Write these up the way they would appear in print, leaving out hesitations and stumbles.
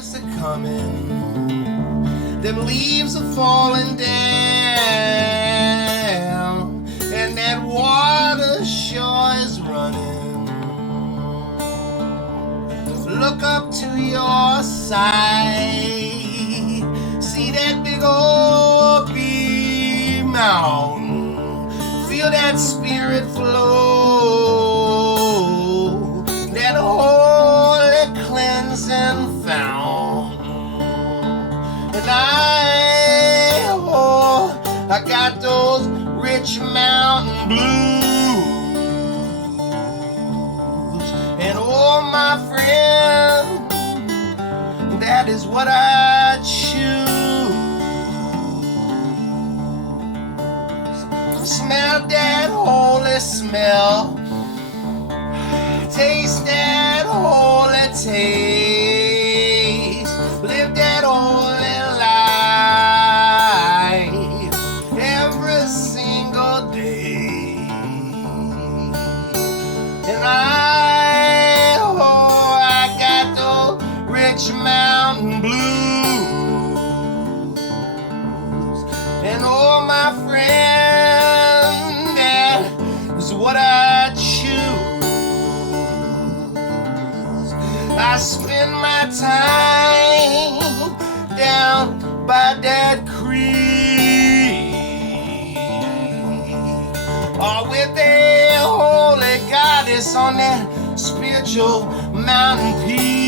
winter's a-coming, them leaves are falling down, and that water sure is running. Look up to your side, see that big old big mountain, feel that spirit flow, that holy cleansing fountain. And I got those rich mountain blues. And oh, my friend, that is what I choose. Smell that holy smell, taste that holy taste, live that holy life every single day. And I got those rich mountain blues. And oh, my friend, that is what I choose. I spend my time down by that creek, or with a holy goddess on that spiritual mountain peak.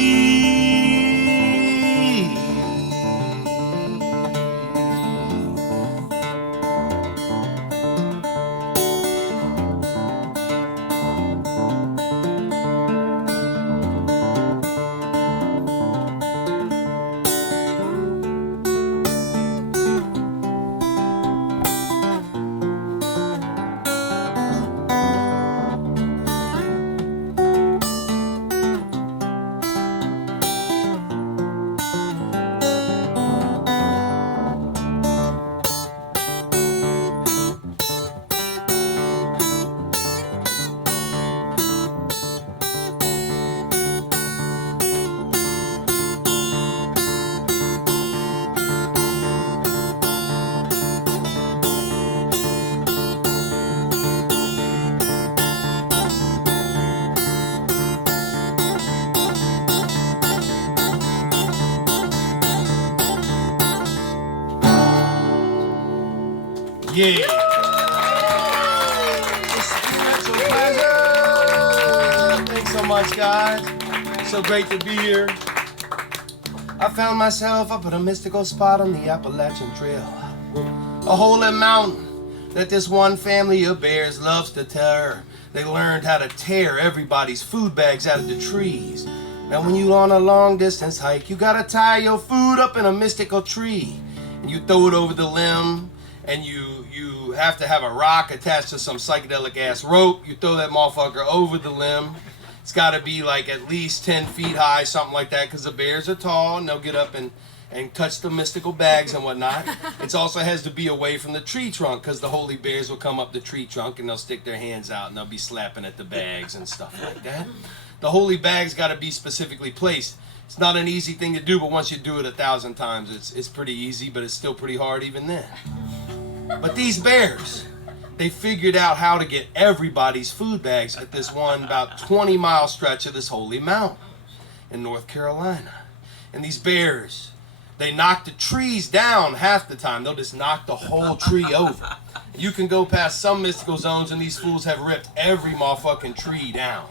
Yeah. Spiritual pleasure. Thanks so much, guys. So great to be here. I found myself up at a mystical spot on the Appalachian Trail, a holy mountain that this one family of bears loves to tear. They learned how to tear everybody's food bags out of the trees. Now, when you on a long distance hike, you gotta tie your food up in a mystical tree, and you throw it over the limb. And you have to have a rock attached to some psychedelic ass rope. You throw that motherfucker over the limb. It's got to be like at least 10 feet high, something like that, because the bears are tall and they'll get up and touch the mystical bags and whatnot. It also has to be away from the tree trunk, because the holy bears will come up the tree trunk and they'll stick their hands out and they'll be slapping at the bags and stuff like that. The holy bags got to be specifically placed. It's not an easy thing to do, but once you do it 1,000 times, it's pretty easy, but it's still pretty hard even then. But these bears, they figured out how to get everybody's food bags at this one about 20-mile stretch of this holy mountain in North Carolina. And these bears, they knock the trees down half the time. They'll just knock the whole tree over. You can go past some mystical zones and these fools have ripped every motherfucking tree down.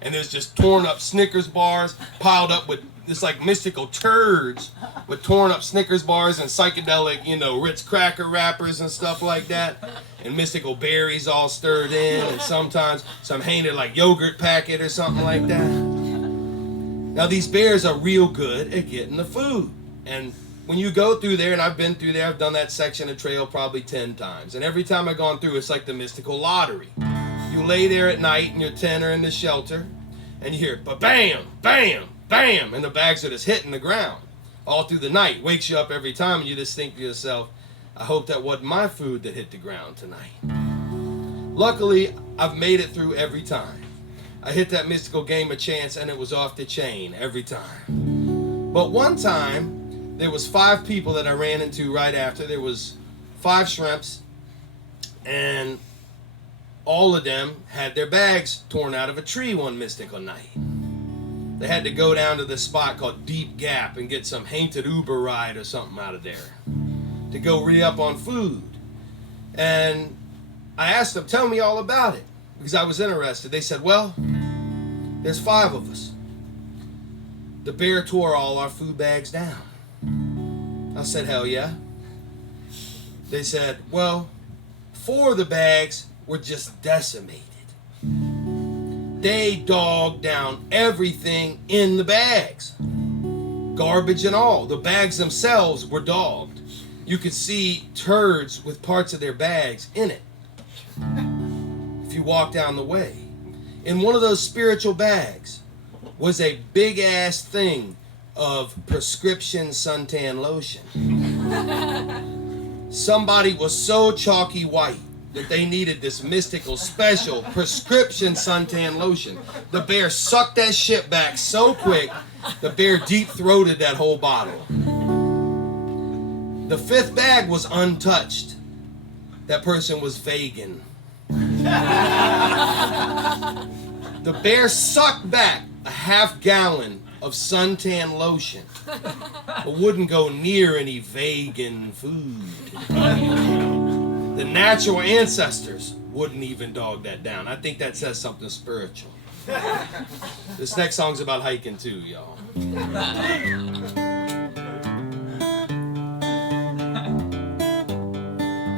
And there's just torn up Snickers bars piled up with this like mystical turds with torn up Snickers bars and psychedelic, Ritz cracker wrappers and stuff like that, and mystical berries all stirred in, and sometimes some handed like yogurt packet or something like that. Now these bears are real good at getting the food, and when you go through there, and I've been through there, I've done that section of trail probably 10 times, and every time I've gone through, it's like the mystical lottery. You lay there at night in your tent or in the shelter, and you hear ba-bam, bam, bam, and the bags are just hitting the ground all through the night. Wakes you up every time, and you just think to yourself, I hope that wasn't my food that hit the ground tonight. Luckily, I've made it through every time. I hit that mystical game of chance, and it was off the chain every time. But one time, there was 5 people that I ran into right after. There was 5 shrimps, and all of them had their bags torn out of a tree one mystical night. They had to go down to this spot called Deep Gap and get some hainted Uber ride or something out of there to go re-up on food. And I asked them, tell me all about it, because I was interested. They said, well, there's 5 of us. The bear tore all our food bags down. I said, hell yeah. They said, well, 4 of the bags were just decimated. They dogged down everything in the bags. Garbage and all. The bags themselves were dogged. You could see turds with parts of their bags in it if you walk down the way. In one of those spiritual bags was a big ass thing of prescription suntan lotion. Somebody was so chalky white that they needed this mystical special prescription suntan lotion. The bear sucked that shit back so quick, the bear deep-throated that whole bottle. The 5th bag was untouched. That person was vegan. The bear sucked back a half gallon of suntan lotion, but wouldn't go near any vegan food. The natural ancestors wouldn't even dog that down. I think that says something spiritual. This next song's about hiking too, y'all.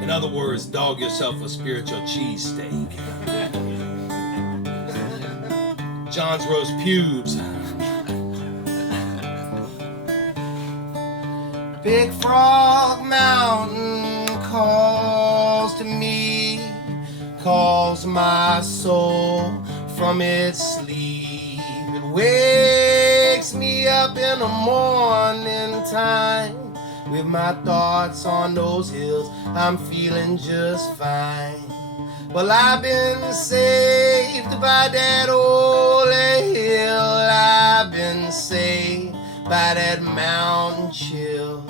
In other words, dog yourself a spiritual cheesesteak. John's roast pubes. Big Frog Mountain calls to me, calls my soul from its sleep. It wakes me up in the morning time with my thoughts on those hills. I'm feeling just fine. Well, I've been saved by that old hill. I've been saved by that mountain chill.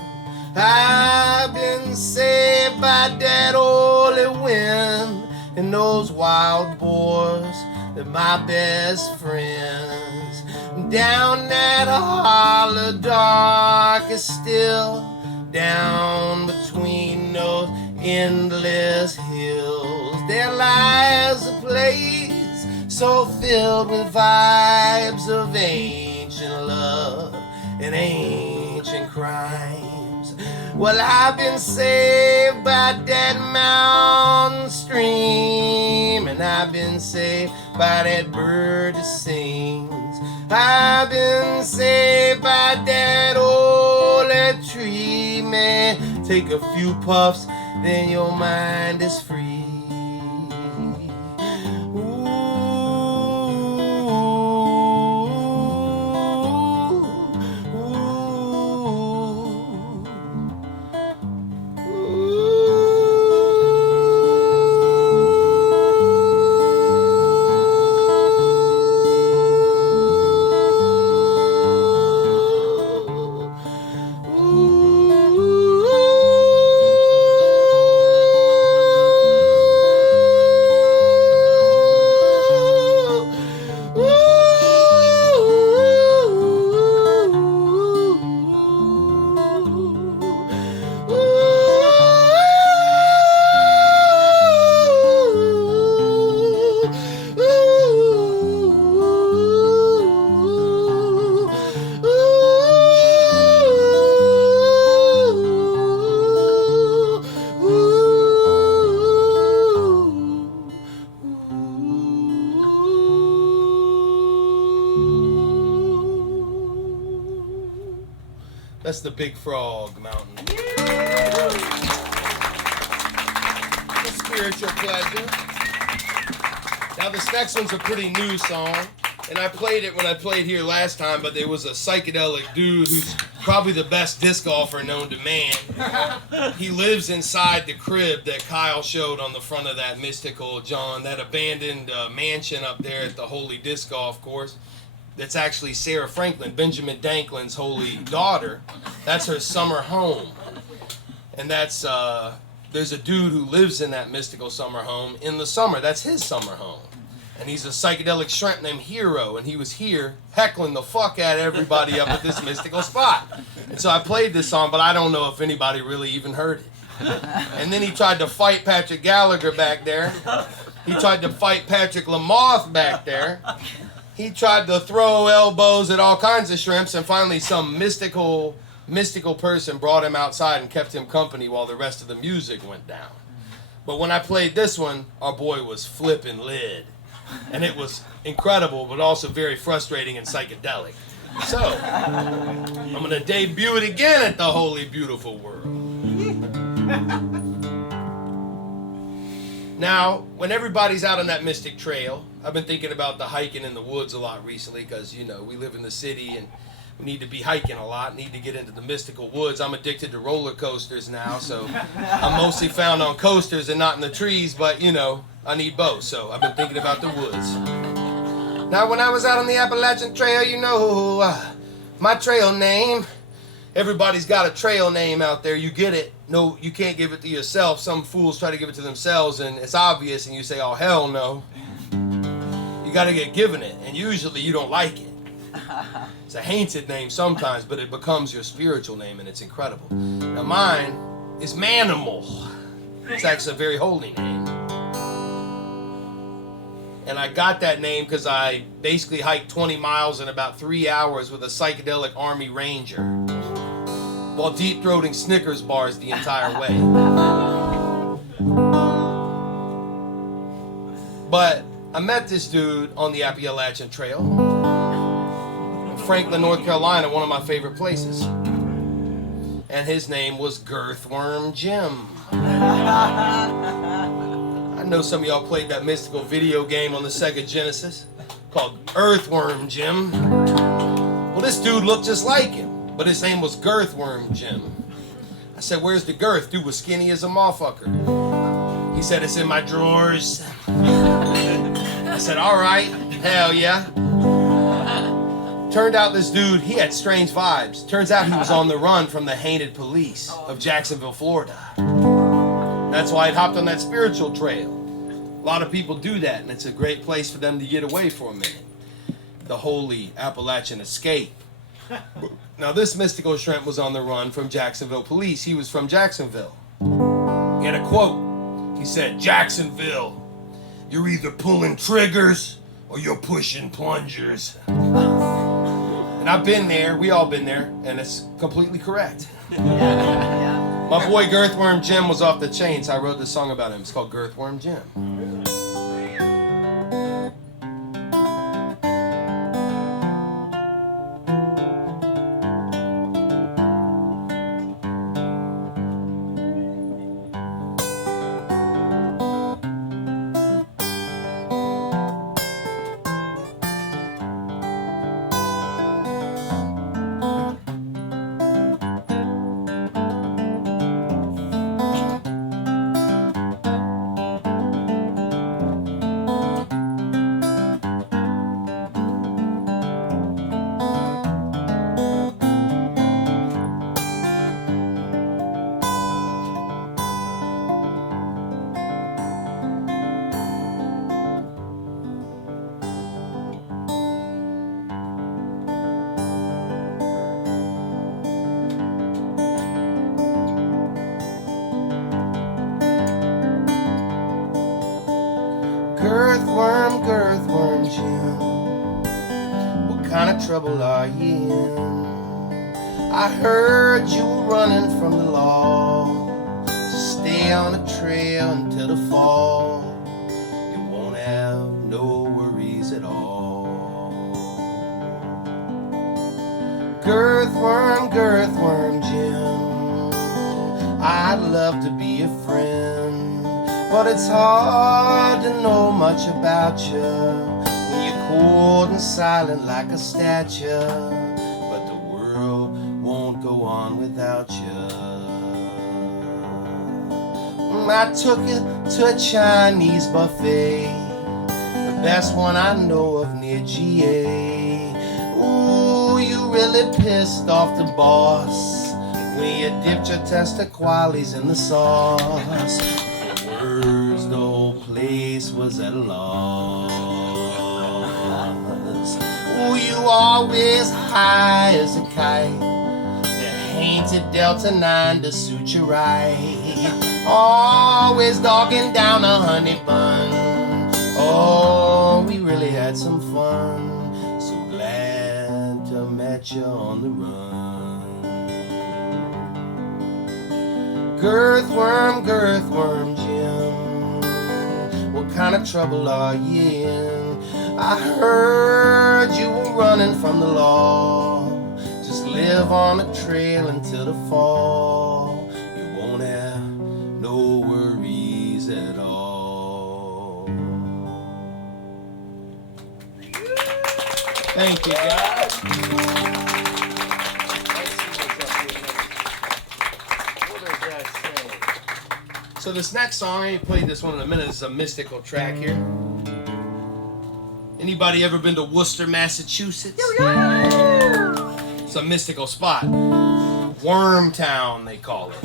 I've been saved by that holy wind and those wild boars. They're my best friends. Down that hollow dark is still, down between those endless hills, there lies a place so filled with vibes of ancient love and ancient crimes. Well, I've been saved by that mountain stream, and I've been saved by that bird that sings. I've been saved by that old tree, man. Take a few puffs, then your mind is free. That's the Big Frog Mountain. A spiritual pleasure. Now this next one's a pretty new song, and I played it when I played here last time, but there was a psychedelic dude who's probably the best disc golfer known to man. He lives inside the crib that Kyle showed on the front of that mystical, John, that abandoned mansion up there at the Holy Disc Golf Course. that's actually Sarah Franklin, Benjamin Franklin's holy daughter. That's her summer home. And that's, there's a dude who lives in that mystical summer home in the summer. That's his summer home. And he's a psychedelic shrimp named Hero, and he was here heckling the fuck out of everybody up at this mystical spot. And so I played this song, but I don't know if anybody really even heard it. And then he tried to fight Patrick Gallagher back there. He tried to fight Patrick Lamoth back there. He tried to throw elbows at all kinds of shrimps, and finally some mystical person brought him outside and kept him company while the rest of the music went down. But when I played this one, our boy was flipping lid. And it was incredible, but also very frustrating and psychedelic. So, I'm going to debut it again at the Holy Beautiful World. Now, when everybody's out on that mystic trail, I've been thinking about the hiking in the woods a lot recently because, you know, we live in the city and we need to be hiking a lot, need to get into the mystical woods. I'm addicted to roller coasters now, so I'm mostly found on coasters and not in the trees, but, you know, I need both, so I've been thinking about the woods. Now, when I was out on the Appalachian Trail, you know, my trail name, everybody's got a trail name out there. You get it. No, you can't give it to yourself. Some fools try to give it to themselves, and it's obvious, and you say, oh, hell no. You got to get given it, and usually you don't like it. It's a haunted name sometimes, but it becomes your spiritual name, and it's incredible. Now, mine is Manimal. It's actually a very holy name. And I got that name because I basically hiked 20 miles in about 3 hours with a psychedelic Army Ranger while deep-throating Snickers bars the entire way. But I met this dude on the Appalachian Trail in Franklin, North Carolina, one of my favorite places. And his name was Girthworm Jim. I know some of y'all played that mystical video game on the Sega Genesis called Earthworm Jim. Well, this dude looked just like him, but his name was Girthworm Jim. I said, where's the girth? Dude was skinny as a motherfucker. He said, it's in my drawers. I said, all right, hell yeah. Turned out this dude, he had strange vibes. Turns out he was on the run from the hated police of Jacksonville, Florida. That's why I'd hopped on that spiritual trail. A lot of people do that, and it's a great place for them to get away for a minute. The holy Appalachian escape. Now, this mystical shrimp was on the run from Jacksonville police. He was from Jacksonville. He had a quote. He said, Jacksonville, you're either pulling triggers or you're pushing plungers. And I've been there, we all been there, and it's completely correct. My boy Girthworm Jim was off the chain, so I wrote this song about him. It's called Girthworm Jim. Girthworm Jim, what kind of trouble are you in? I heard you were running from the law, so stay on the trail until the fall. You won't have no worries at all. Girthworm Jim, I'd love to be a friend, but it's hard to know much about you when you're cold and silent like a statue. But the world won't go on without you. I took you to a Chinese buffet, the best one I know of near GA. really pissed off the boss when you dipped your testiquales in the sauce. For words, the whole place was at a loss. Oh, you always high as a kite, that painted Delta 9 to suit you right. Always dogging down a honey bun. Oh, we really had some fun. So glad to met you on the run. Girthworm Jim, what kind of trouble are you in? I heard you were running from the law. Just live on the trail until the fall. You won't have no worries at all. Thank you, guys. What does that say? So this next song, I ain't played this one in a minute. This is a mystical track here. Anybody ever been to Worcester, Massachusetts? It's a mystical spot. Wormtown, they call it.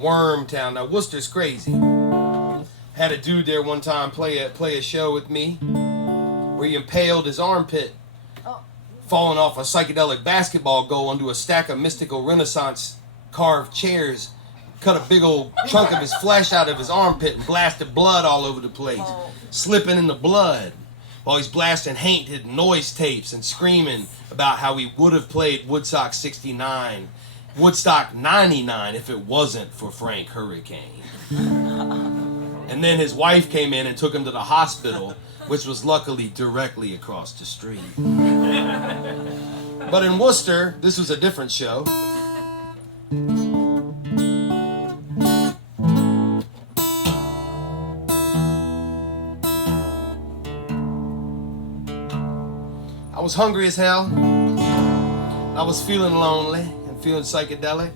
Wormtown. Now, Worcester's crazy. Had a dude there one time play a show with me where he impaled his armpit, falling off a psychedelic basketball goal onto a stack of mystical Renaissance carved chairs, cut a big old chunk of his flesh out of his armpit and blasted blood all over the place, slipping in the blood while he's blasting haunted noise tapes and screaming about how he would have played Woodstock 69, Woodstock 99 if it wasn't for Frank Hurricane. And then his wife came in and took him to the hospital, which was luckily directly across the street. But in Worcester, this was a different show. I was hungry as hell. I was feeling lonely and feeling psychedelic.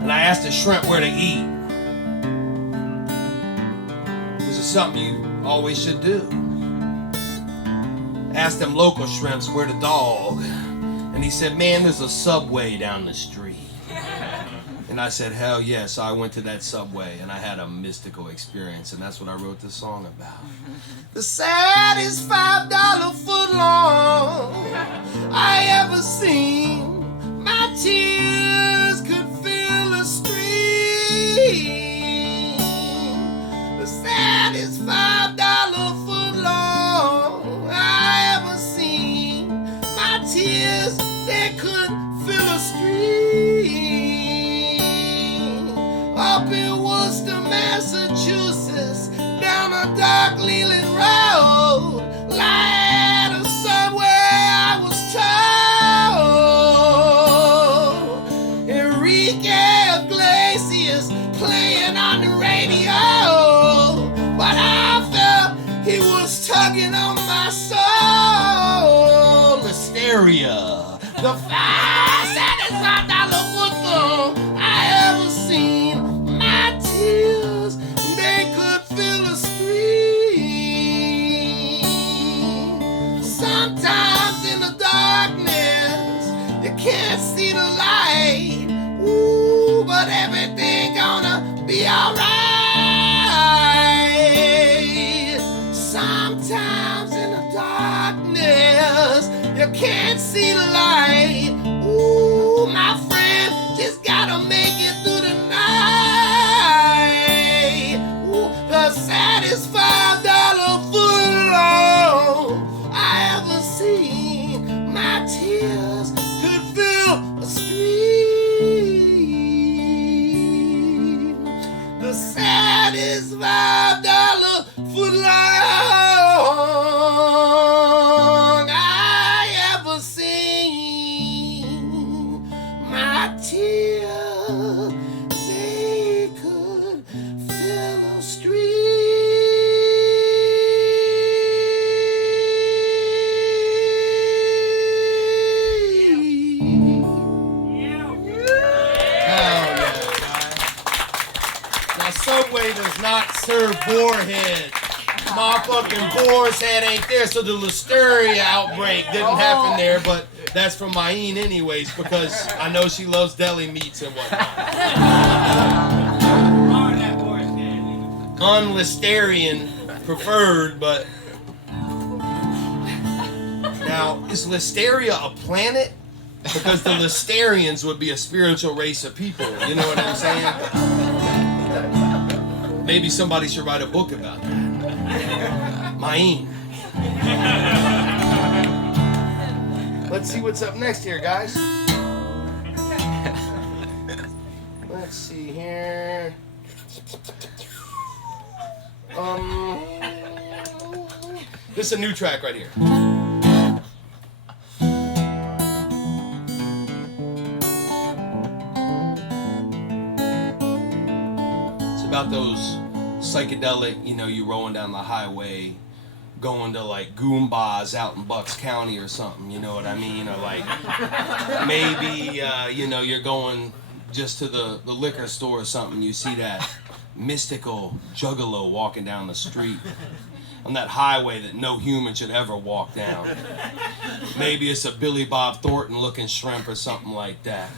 And I asked the shrimp where to eat. This is something you always should do. Asked them local shrimps where to dog. And he said, man, there's a Subway down the street. And I said, hell yes, I went to that Subway and I had a mystical experience, and that's what I wrote this song about. The saddest $5 footlong I ever seen. My tears could fill a stream. The saddest $5 footlong I ever seen. My tears, they could fill a stream. Up in Worcester, Massachusetts, down a dark Leland road, lying at a Subway, I was told. Enrique Iglesias playing on the radio, but I felt he was tugging on my soul. Hysteria, the saddest $5 footlong I ever seen. My tears, they could fill a stream. Sometimes in the darkness, you can't see the light. Ooh, but everything gonna be alright. Sometimes in the darkness, you can't see the light. Ooh, my friend, just gotta make it through the night. Ooh, the saddest $5 footlong I ever seen. My tears could fill a stream. The saddest $5 footlong I ever seen. her forehead. My fucking boar's head ain't there, so the listeria outbreak didn't happen there, but that's from Myene anyways, because I know she loves deli meats and whatnot. Unlisterian preferred, but now is Listeria a planet? Because the Listerians would be a spiritual race of people. You know what I'm saying? Maybe somebody should write a book about that. Myene. Let's see what's up next here, guys. Let's see here. This is a new track right here. It's about those psychedelic, you know, you rolling down the highway, going to like Goombas out in Bucks County or something, you know what I mean? Or like maybe, you know, you're going just to the liquor store or something, you see that mystical juggalo walking down the street on that highway that no human should ever walk down. Maybe it's a Billy Bob Thornton looking shrimp or something like that.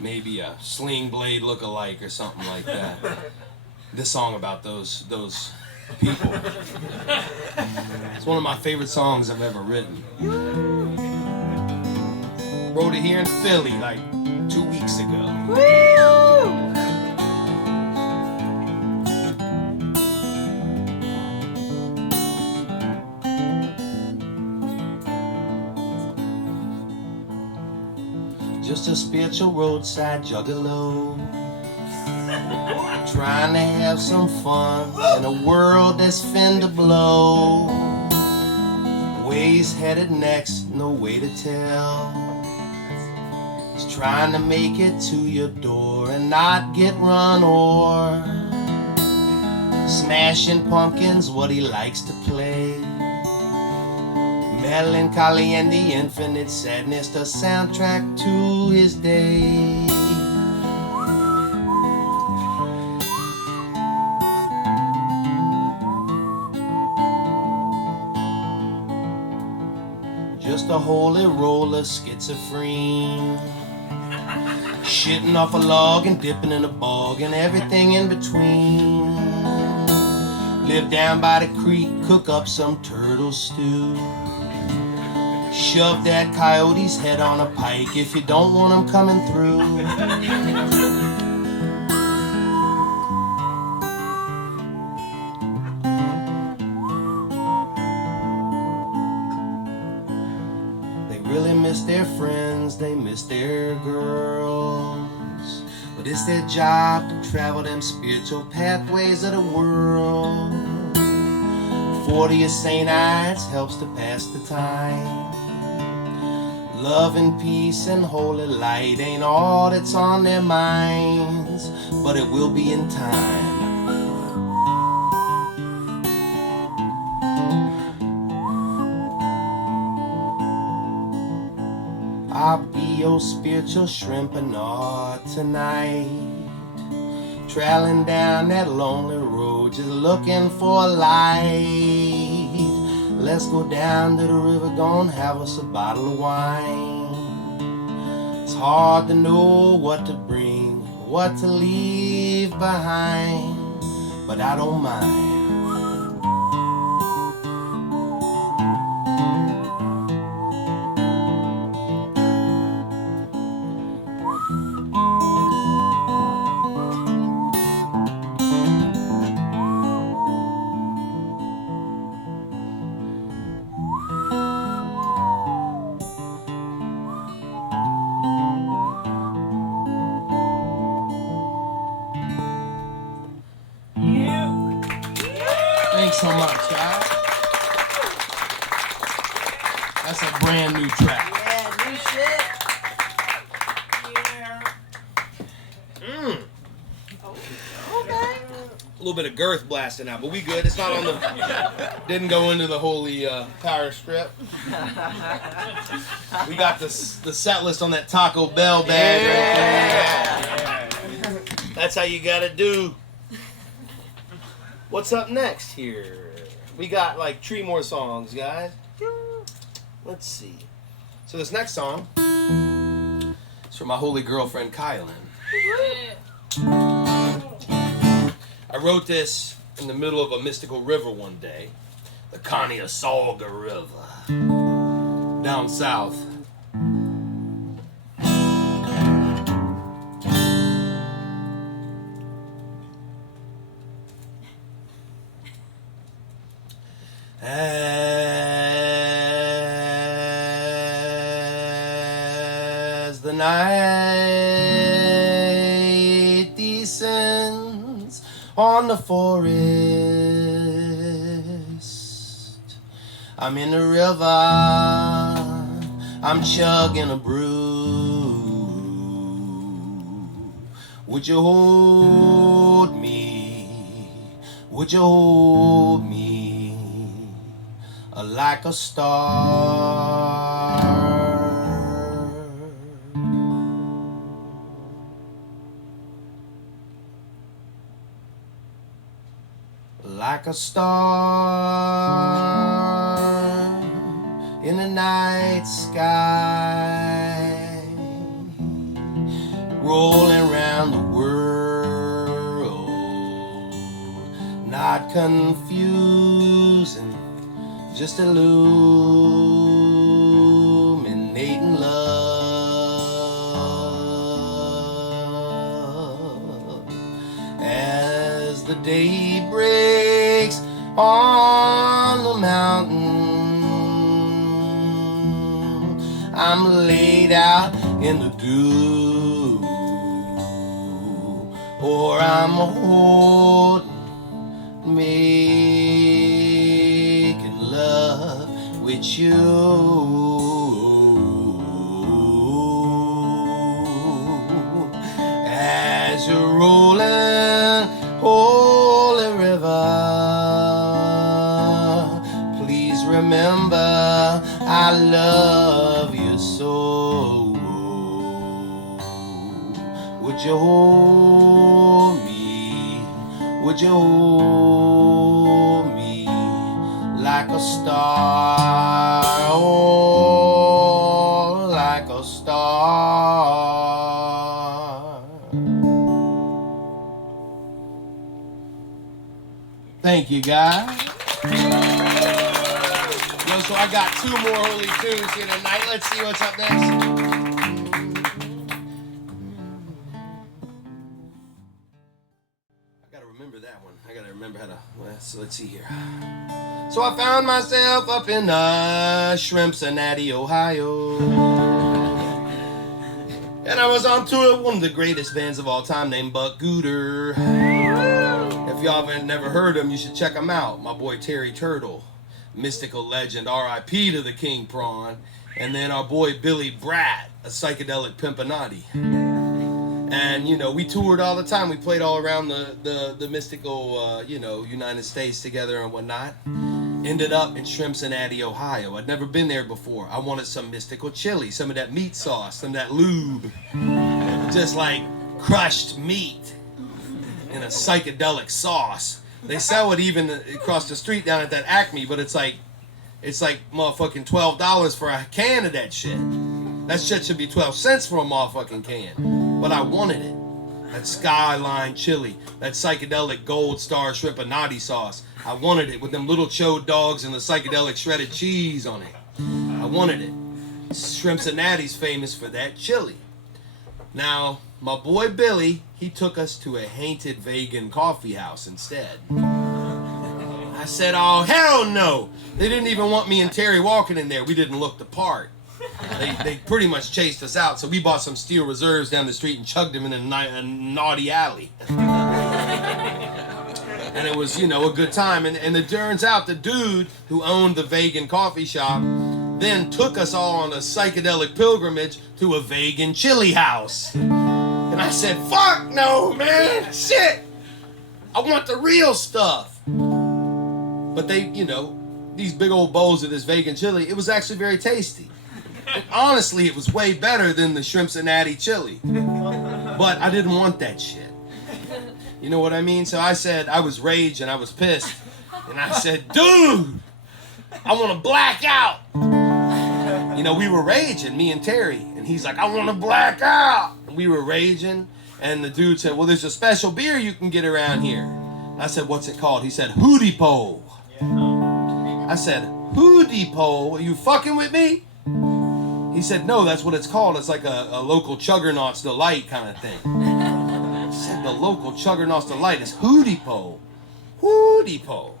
Maybe a Sling Blade look-alike or something like that. This song about those people. It's one of my favorite songs I've ever written. Wrote it here in Philly like 2 weeks ago. Just a spiritual roadside juggalo, trying to have some fun in a world that's fin to blow. Ways headed next, no way to tell. He's trying to make it to your door and not get run or smashing pumpkins, what he likes to play. Melancholy and the infinite sadness, the soundtrack to his day. Just a holy roller schizophrene, shitting off a log and dipping in a bog and everything in between. Live down by the creek, cook up some turtle stew. Shove that coyote's head on a pike if you don't want him coming through. They really miss their friends, they miss their girls, but it's their job to travel them spiritual pathways of the world. 40th St. Ides helps to pass the time. Love and peace and holy light ain't all that's on their minds, but it will be in time. I'll be your spiritual shrimpenaut tonight, traveling down that lonely road, just looking for a light. Let's go down to the river, gon' have us a bottle of wine. It's hard to know what to bring, what to leave behind, but I don't mind. Thanks so much, guys. That's a brand new track. Yeah, new shit. Okay. A little bit of girth blasting out, but we good. It's not on the. Didn't go into the holy power strip. We got the set list on that Taco Bell bag right there. That's how you gotta do. What's up next here? We got like 3 more songs, guys. Let's see. So this next song is from my holy girlfriend, Kylan. I wrote this in the middle of a mystical river one day, the Conneauga River, down south. As the night descends on the forest, I'm in the river, I'm chugging a brew. Would you hold me? Would you hold me? Like a star, like a star in the night sky, rolling around the world, not confusing, just illuminating love. As the day breaks on the mountain, I'm laid out in the dew, or I'm holding making love with you. As you're rolling, holy river, please remember I love you so. Would you hold me? Would you hold me like a star? Oh, like a star. Thank you, guys. Yo, so I got 2 more holy tunes here tonight. Let's see what's up next. Remember that one. I gotta remember how to. So let's see here. So I found myself up in Shrympdicate, Ohio, and I was on tour with one of the greatest bands of all time named Buck Gooder. If y'all have never heard him, you should check him out. My boy Terry Turtle, mystical legend, R.I.P. to the King Prawn, and then our boy Billy Bratt, a psychedelic pimpinati. And, you know, we toured all the time. We played all around the mystical, you know, United States together and whatnot. Ended up in Shrympdicate, Ohio. I'd never been there before. I wanted some mystical chili, some of that meat sauce, some of that lube. Just like crushed meat in a psychedelic sauce. They sell it even across the street down at that Acme, but it's like motherfucking $12 for a can of that shit. That shit should be 12 cents for a motherfucking can. But I wanted it. That Skyline chili, that psychedelic Gold Star Shrimpanati sauce. I wanted it with them little chode dogs and the psychedelic shredded cheese on it. I wanted it. Shrympdicicate's famous for that chili. Now, my boy Billy, he took us to a haunted vegan coffee house instead. I said, oh, hell no. They didn't even want me and Terry walking in there. We didn't look the part. They pretty much chased us out, so we bought some Steel Reserves down the street and chugged them in a naughty alley. And it was, you know, a good time. And it turns out the dude who owned the vegan coffee shop then took us all on a psychedelic pilgrimage to a vegan chili house. And I said, fuck no, man, shit. I want the real stuff. But they, you know, these big old bowls of this vegan chili, it was actually very tasty. And honestly, it was way better than the Shrympdicate chili. But I didn't want that shit. You know what I mean? So I said, I was raged and I was pissed. And I said, dude, I want to black out. You know, we were raging, me and Terry. And he's like, I want to black out. And we were raging. And the dude said, well, there's a special beer you can get around here. And I said, what's it called? He said, Hootie Pole. I said, Hootie Pole? Are you fucking with me? He said, no, that's what it's called. It's like a local Chuggernaut's Delight kind of thing. I said, the local Chuggernaut's Delight is Hootie Pole. Hootie Pole.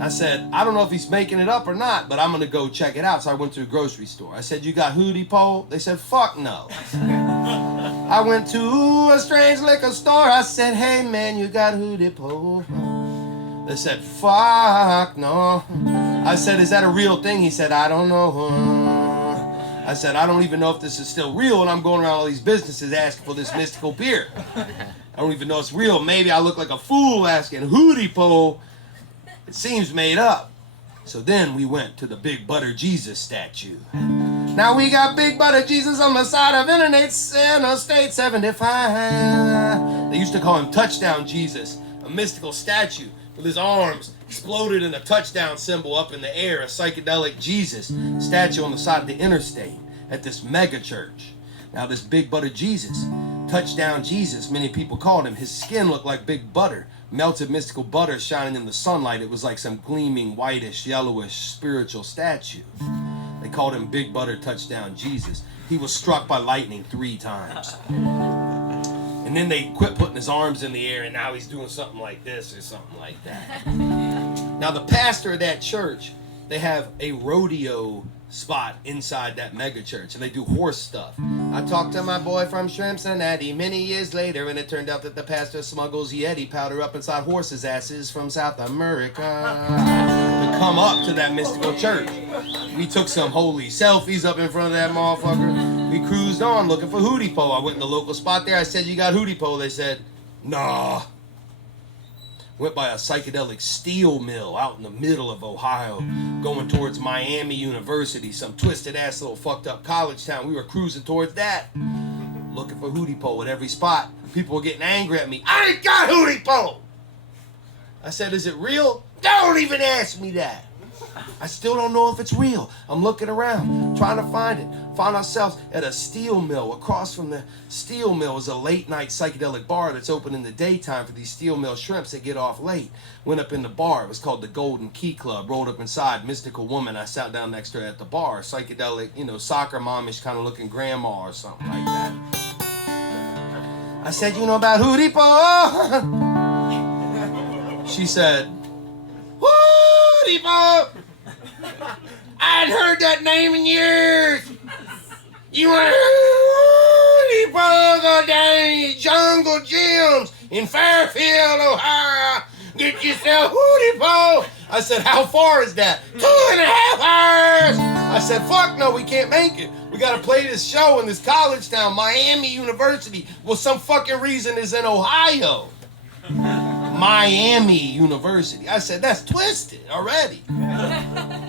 I said, I don't know if he's making it up or not, but I'm going to go check it out. So I went to a grocery store. I said, you got Hootie Pole? They said, fuck no. I went to a strange liquor store. I said, hey, man, you got Hootie Pole? They said, fuck no. I said, is that a real thing? He said, I don't know. I said, I don't even know if this is still real, and I'm going around all these businesses asking for this mystical beer. I don't even know it's real. Maybe I look like a fool asking Hootie Pole. It seems made up. So then we went to the Big Butter Jesus statue. Now we got Big Butter Jesus on the side of Interstate 75. They used to call him Touchdown Jesus, a mystical statue with his arms exploded in a touchdown symbol up in the air, a psychedelic Jesus statue on the side of the interstate at this mega church. Now this Big Butter Jesus, Touchdown Jesus, many people called him. His skin looked like big butter, melted mystical butter shining in the sunlight. It was like some gleaming whitish, yellowish spiritual statue. They called him Big Butter Touchdown Jesus. He was struck by lightning 3 times. And then they quit putting his arms in the air, and now he's doing something like this or something like that. Now the pastor of that church, they have a rodeo spot inside that mega church, and they do horse stuff. I talked to my boy from Shrimpdicate many years later, and it turned out that the pastor smuggles Yeti powder up inside horses' asses from South America to come up to that mystical church. We took some holy selfies up in front of that motherfucker. We cruised on looking for Hootie Pole. I went in the local spot there. I said, you got Hootie Pole? They said, nah. Went by a psychedelic steel mill out in the middle of Ohio, going towards Miami University, some twisted ass little fucked up college town. We were cruising towards that, looking for Hootie Pole at every spot. People were getting angry at me. I ain't got Hootie Pole. I said, is it real? Don't even ask me that. I still don't know if it's real. I'm looking around, trying to find it. Found ourselves at a steel mill. Across from the steel mill is a late night psychedelic bar that's open in the daytime for these steel mill shrimps that get off late. Went up in the bar. It was called the Golden Key Club. Rolled up inside. Mystical woman. I sat down next to her at the bar. Psychedelic, you know, soccer momish kind of looking grandma or something like that. I said, you know about Hootie Pole? She said, Hootie Pole! I hadn't heard that name in years. You want Hootie Pole? Go down in the Jungle Gyms in Fairfield, Ohio. Get yourself Hootie Pole. I said, how far is that? 2.5 hours. I said, fuck no, we can't make it. We got to play this show in this college town, Miami University. Well, some fucking reason is in Ohio. Miami University. I said, that's twisted already.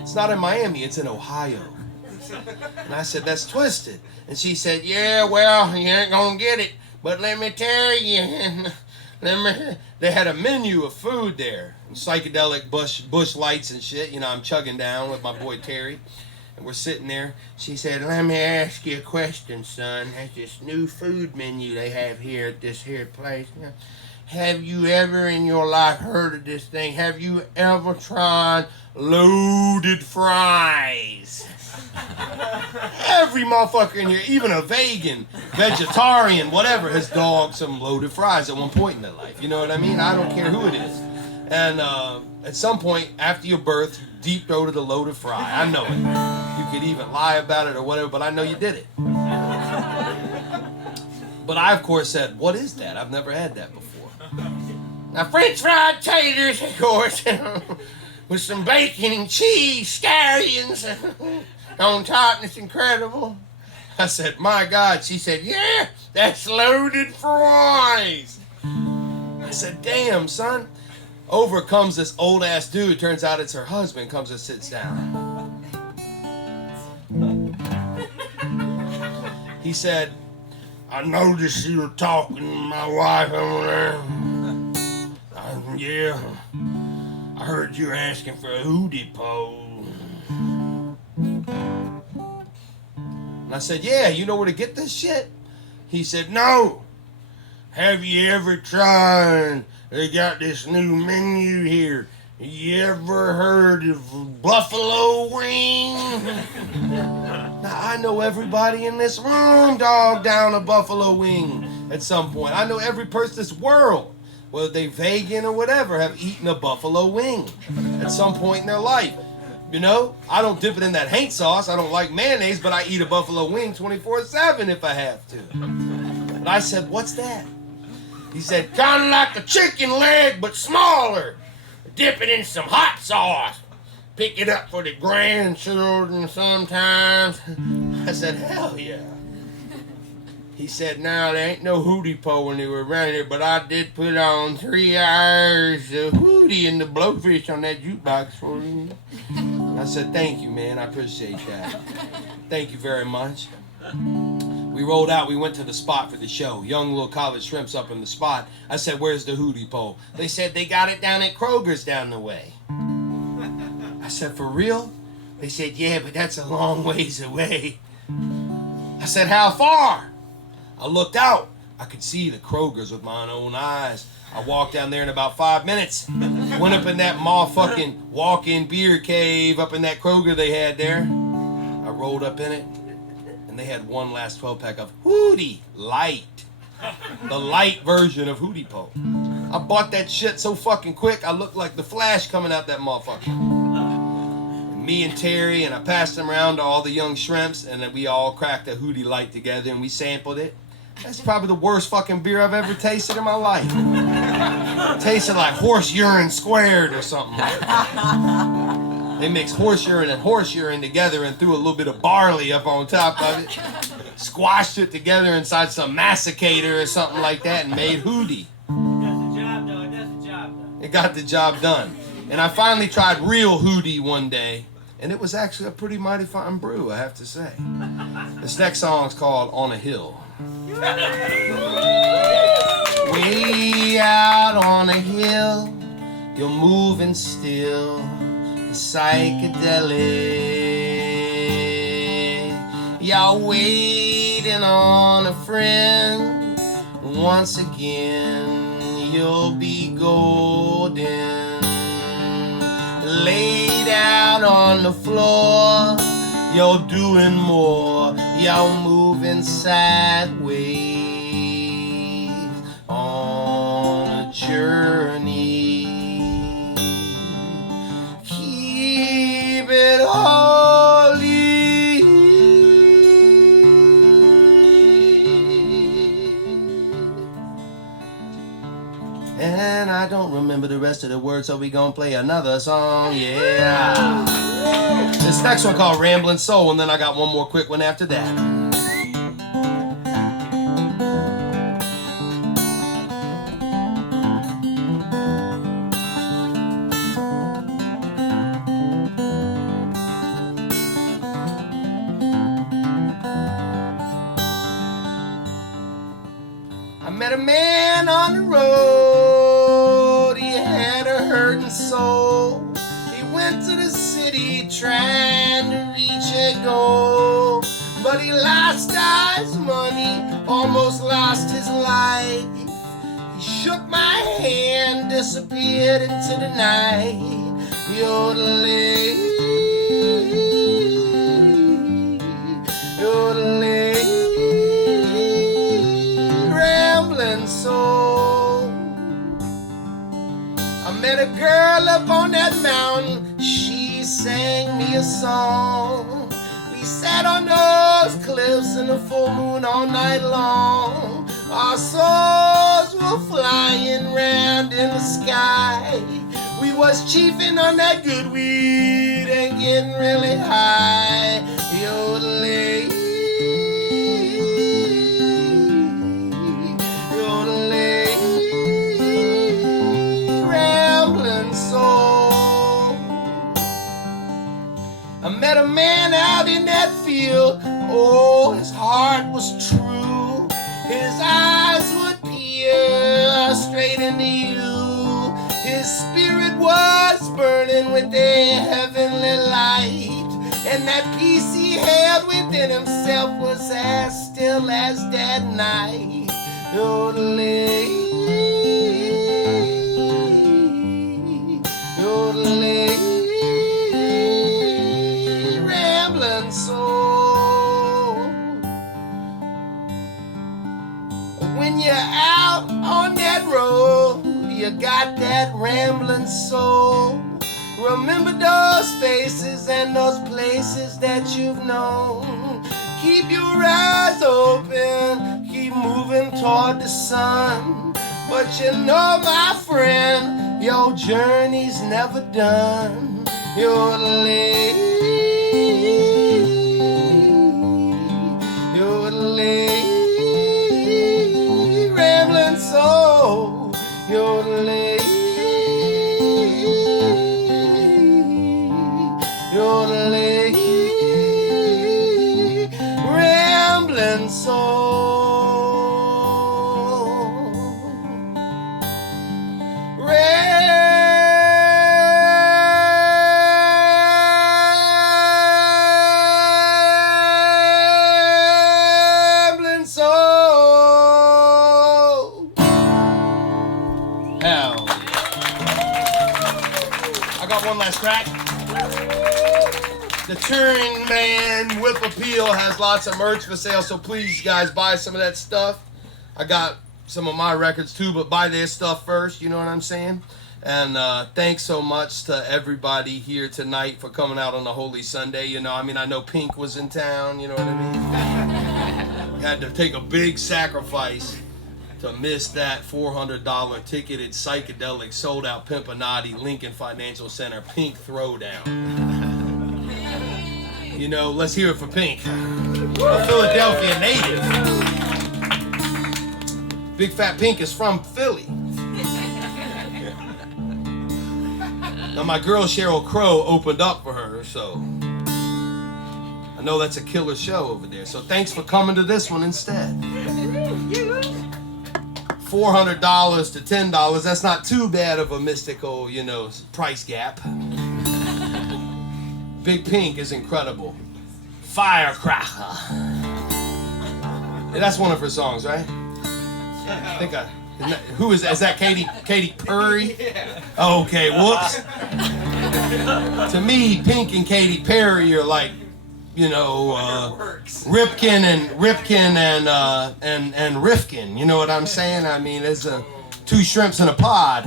It's not in Miami, it's in Ohio. And I said, that's twisted. And she said, yeah, well, you ain't gonna get it. But let me tell you, they had a menu of food there. Psychedelic bush lights and shit. You know, I'm chugging down with my boy Terry. And we're sitting there. She said, let me ask you a question, son. That's this new food menu they have here at this here place. Have you ever in your life heard of this thing? Have you ever tried loaded fries? Every motherfucker in here, even a vegan, vegetarian, whatever, has dogged some loaded fries at one point in their life. You know what I mean? I don't care who it is. And at some point after your birth, you deep throated a loaded fry. I know it. You could even lie about it or whatever, but I know you did it. But I, of course, said, what is that? I've never had that before. Now, French fried taters, of course, with some bacon and cheese, scallions on top, and it's incredible. I said, my God. She said, yeah, that's loaded fries. I said, damn, son. Over comes this old-ass dude. Turns out it's her husband. Comes and sits down. He said, I noticed you were talking to my wife over there. Yeah, I heard you're asking for a hootie pole. And I said, yeah, you know where to get this shit? He said, no. Have you ever tried? They got this new menu here. You ever heard of buffalo wing? Now, I know everybody in this room dogged down a buffalo wing at some point. I know every person in this world, whether they vegan or whatever, have eaten a buffalo wing at some point in their life. You know, I don't dip it in that Haint sauce. I don't like mayonnaise, but I eat a buffalo wing 24/7 if I have to. And I said, what's that? He said, kind of like a chicken leg, but smaller. Dip it in some hot sauce. Pick it up for the grandchildren sometimes. I said, hell yeah. He said, now there ain't no hootie pole when they were around here, but I did put on 3 hours of hootie in the blowfish on that jukebox for you. And I said, thank you, man. I appreciate that. Thank you very much. We rolled out. We went to the spot for the show. Young little college shrimps up in the spot. I said, where's the hootie pole? They said they got it down at Kroger's down the way. I said, for real? They said, yeah, but that's a long ways away. I said, how far? I looked out. I could see the Kroger's with my own eyes. I walked down there in about 5 minutes. Went up in that motherfucking walk-in beer cave up in that Kroger they had there. I rolled up in it. And they had one last 12-pack of Hootie Light. The light version of Hootie Pole. I bought that shit so fucking quick, I looked like the Flash coming out that motherfucker. And me and Terry, and I passed them around to all the young shrimps, and then we all cracked a Hootie Light together, and we sampled it. That's probably the worst fucking beer I've ever tasted in my life. It tasted like horse urine squared or something. They mixed horse urine together and threw a little bit of barley up on top of it. Squashed it together inside some masticator or something like that and made hootie. It got the job done. And I finally tried real hootie one day, and it was actually a pretty mighty fine brew, I have to say. This next song's called On a Hill. Way out on a hill, you're moving still. Psychedelic, y'all waiting on a friend. Once again, you'll be golden. Laid out on the floor, you're doing more. Y'all moving sideways on a journey. It holy, and I don't remember the rest of the words, so we gonna play another song, yeah. This next one called Ramblin' Soul, and then I got one more quick one after that. Met a man on the road, he had a hurting soul. He went to the city trying to reach a goal, but he lost his money, almost lost his life. He shook my hand, disappeared into the night. Yodeling, yodeling. Soul. I met a girl up on that mountain, she sang me a song. We sat on those cliffs in the full moon all night long. Our souls were flying round in the sky. We was chiefing on that good weed and getting really high. Yodeling. I met a man out in that field, oh, his heart was true. His eyes would peer straight into you. with their heavenly light, and that peace he held within himself was as still as that night. Yodelay, yodelay, rambling soul. When you're out on that road, you got that rambling soul. Remember those faces and those places that you've known. Keep your eyes open, keep moving toward the sun. But you know, my friend, your journey's never done. You're late, you're late, rambling soul. You're late, you're late, rambling soul. Rambling soul. Hell. I got one last track. The Touring Man Whip Appeal has lots of merch for sale, so please, guys, buy some of that stuff. I got some of my records too, but buy their stuff first, you know what I'm saying? And thanks so much to everybody here tonight for coming out on a Holy Sunday. You know, I mean, I know Pink was in town, you know what I mean? Had to take a big sacrifice to miss that $400 ticketed psychedelic sold out Pimpinati Lincoln Financial Center Pink Throwdown. You know, let's hear it for Pink, a Philadelphia native. Big Fat Pink is from Philly. Now my girl Sheryl Crow opened up for her, so I know that's a killer show over there. So thanks for coming to this one instead. $400 to $10, that's not too bad of a mystical, you know, price gap. Big Pink is incredible. Firecracker. Yeah, that's one of her songs, right? I think who is that? Is that Katy Perry? Okay, whoops. To me, Pink and Katy Perry are like, you know, Ripken and Rifkin. You know what I'm saying? I mean, there's two shrimps in a pod.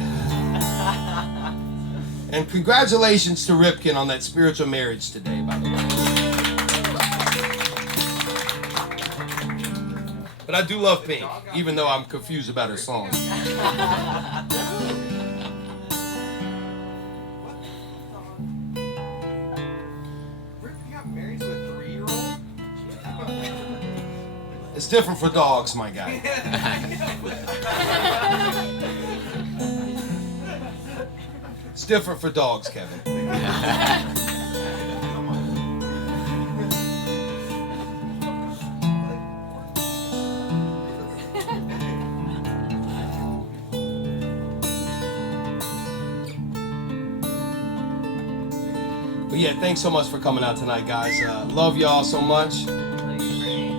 And congratulations to Ripken on that spiritual marriage today, by the way. But I do love Pink, even though I'm confused about her song. Ripken got married to a 3-year-old? It's different for dogs, my guy. It's different for dogs, Kevin. But yeah, thanks so much for coming out tonight, guys. Love y'all so much.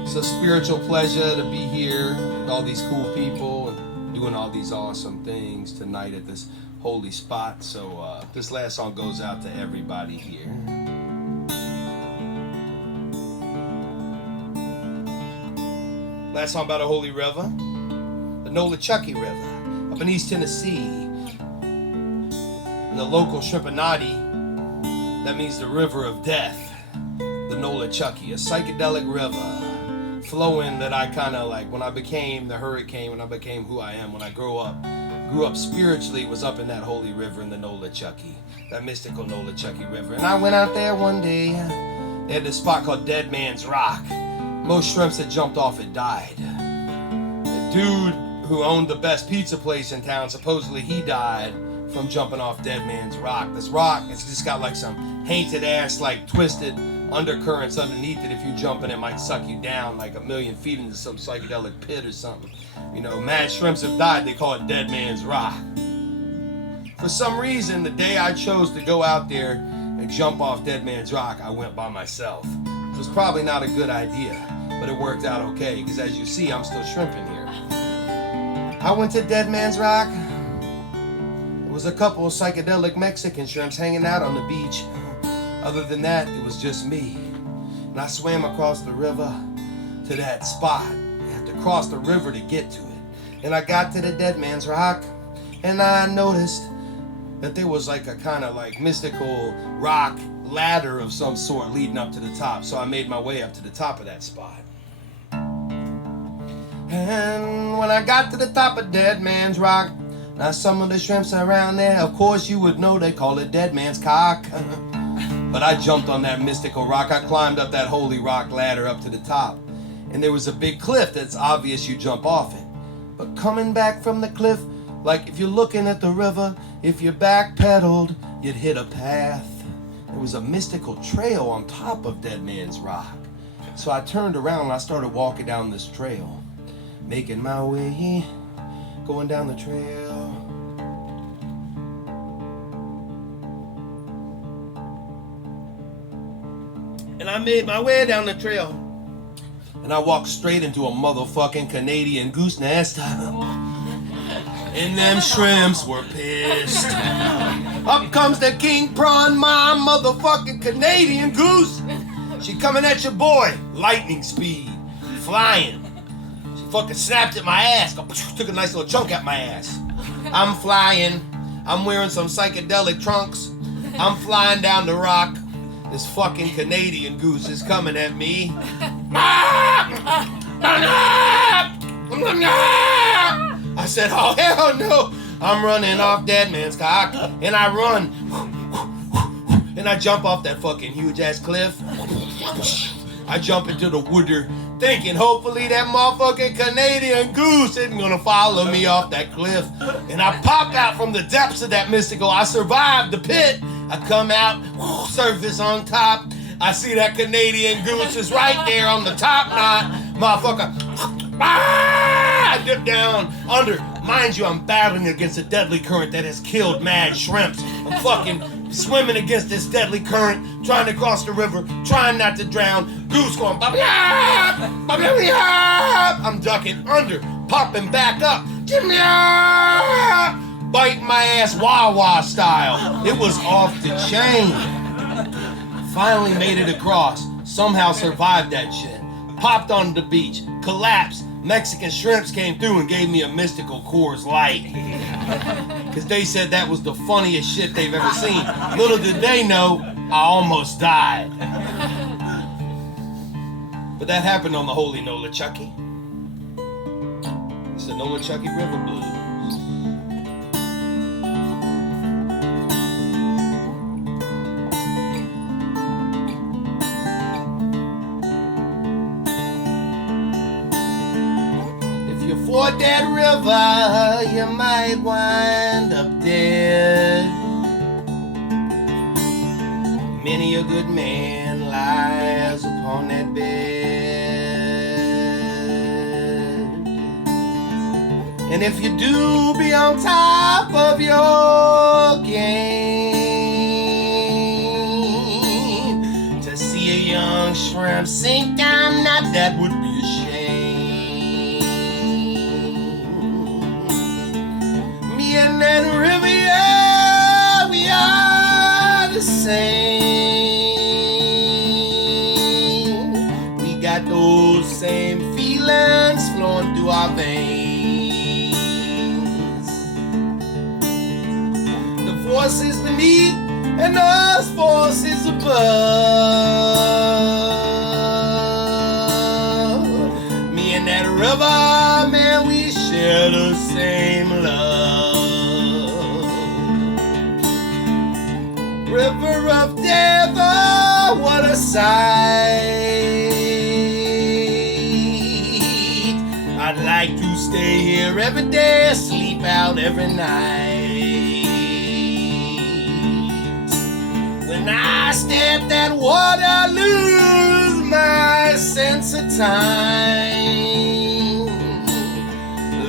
It's a spiritual pleasure to be here with all these cool people and doing all these awesome things tonight at this holy spot. So this last song goes out to everybody here. Last song about a holy river, the Nolichucky River, up in East Tennessee. In the local Shrimpinati, that means the river of death, the Nolichucky, a psychedelic river flowing that I kind of like when I became the hurricane, when I became who I am, when I grew up spiritually, was up in that holy river in the Nolichucky, that mystical Nolichucky River. And I went out there one day. They had this spot called Dead Man's Rock. Most shrimps that jumped off it died. The dude who owned the best pizza place in town, supposedly he died from jumping off Dead Man's Rock. This rock, it's just got like some haunted ass, like twisted undercurrents underneath it. If you jump in, it might suck you down like 1,000,000 feet into some psychedelic pit or something. You know, mad shrimps have died. They call it Dead Man's Rock. For some reason, the day I chose to go out there and jump off Dead Man's Rock, I went by myself. It was probably not a good idea, but it worked out okay, because as you see, I'm still shrimping here. I went to Dead Man's Rock. There was a couple of psychedelic Mexican shrimps hanging out on the beach. Other than that, it was just me. And I swam across the river to that spot. You have to cross the river to get to it. And I got to the Dead Man's Rock, and I noticed that there was like a kind of like mystical rock ladder of some sort leading up to the top. So I made my way up to the top of that spot. And when I got to the top of Dead Man's Rock, now some of the shrimps around there, of course you would know they call it Dead Man's Cock. But I jumped on that mystical rock. I climbed up that holy rock ladder up to the top. And there was a big cliff that's obvious you jump off it. But coming back from the cliff, like if you're looking at the river, if you backpedaled, you'd hit a path. There was a mystical trail on top of Dead Man's Rock. So I turned around and I started walking down this trail, making my way, going down the trail. And I made my way down the trail. And I walked straight into a motherfucking Canadian goose nest. And them shrimps were pissed. Up comes the king prawn, my motherfucking Canadian goose. She coming at your boy, lightning speed, flying. She fucking snapped at my ass, took a nice little chunk at my ass. I'm flying, I'm wearing some psychedelic trunks. I'm flying down the rock. This fucking Canadian goose is coming at me. I said, oh hell no. I'm running off Dead Man's Cock. And I run. And I jump off that fucking huge ass cliff. I jump into the water, thinking hopefully that motherfucking Canadian goose isn't gonna follow me off that cliff. And I pop out from the depths of that mystical. I survived the pit. I come out, surface on top. I see that Canadian goose is right there on the top knot. Motherfucker. I dip down under. Mind you, I'm battling against a deadly current that has killed mad shrimps. I'm fucking swimming against this deadly current, trying to cross the river, trying not to drown. Goose going, I'm ducking under, popping back up. Biting my ass Wawa style. It was off the chain. Finally made it across. Somehow survived that shit. Popped on the beach. Collapsed. Mexican shrimps came through and gave me a mystical Coors Light. Because they said that was the funniest shit they've ever seen. Little did they know, I almost died. But that happened on the holy Nola Chucky. It's the Nola Chucky River Blues. For that river, you might wind up dead. Many a good man lies upon that bed. And if you do be on top of your game, to see a young shrimp sink down, now that would be a shame. And that river, yeah, we are the same. We got those same feelings flowing through our veins. The forces beneath and us forces above. Me and that river, man, we share the same love. River of death, oh, what a sight. I'd like to stay here every day, sleep out every night. When I step that water, I lose my sense of time.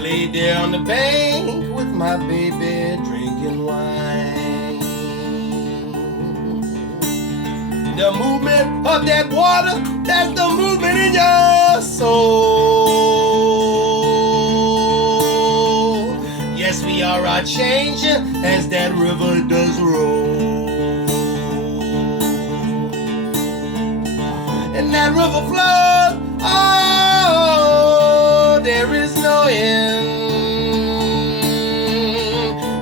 Lay there on the bank with my baby, drinking drinking wine. The movement of that water, that's the movement in your soul. Yes, we are changing as that river does roll. And that river flows, oh, there is no end.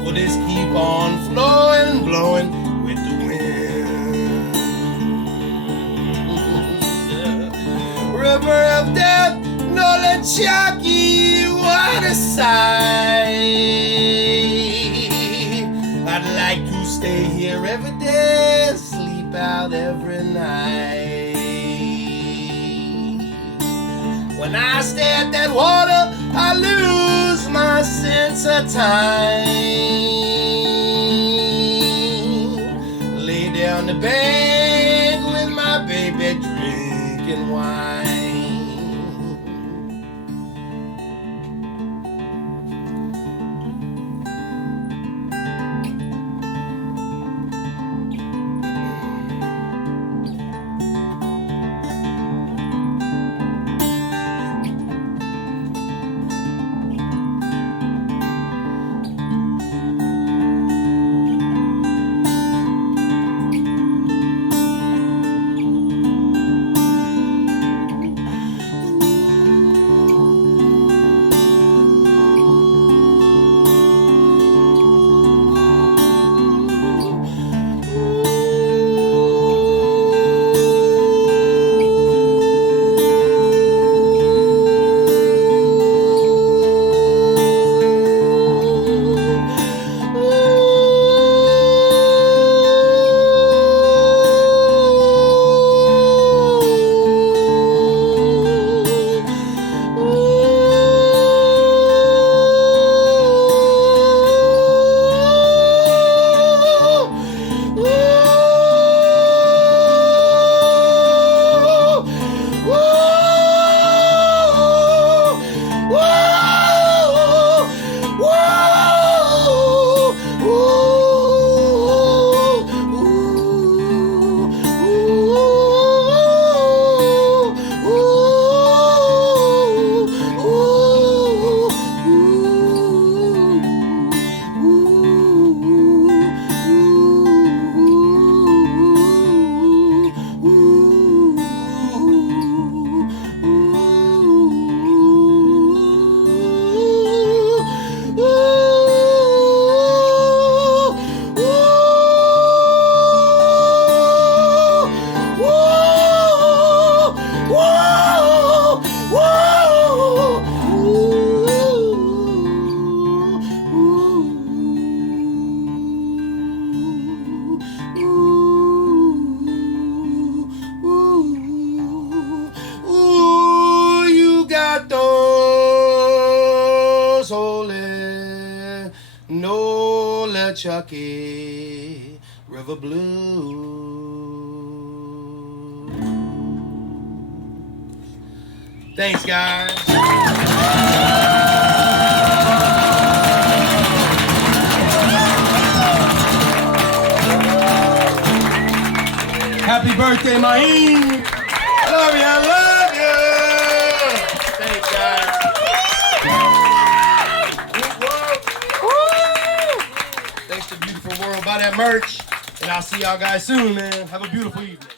We'll just keep on flowing, blowing with the wind. River of death, no Lechaki, water side. I'd like to stay here every day, sleep out every night. When I stare at that water, I lose my sense of time. Lay down the bank with my baby drinking wine. Chucky River Blue. Thanks, guys. Happy birthday, Myene. I love you, I love you. Thanks, guys. Thanks to Beautiful World. Buy that merch. And I'll see y'all guys soon, man. Have a beautiful evening.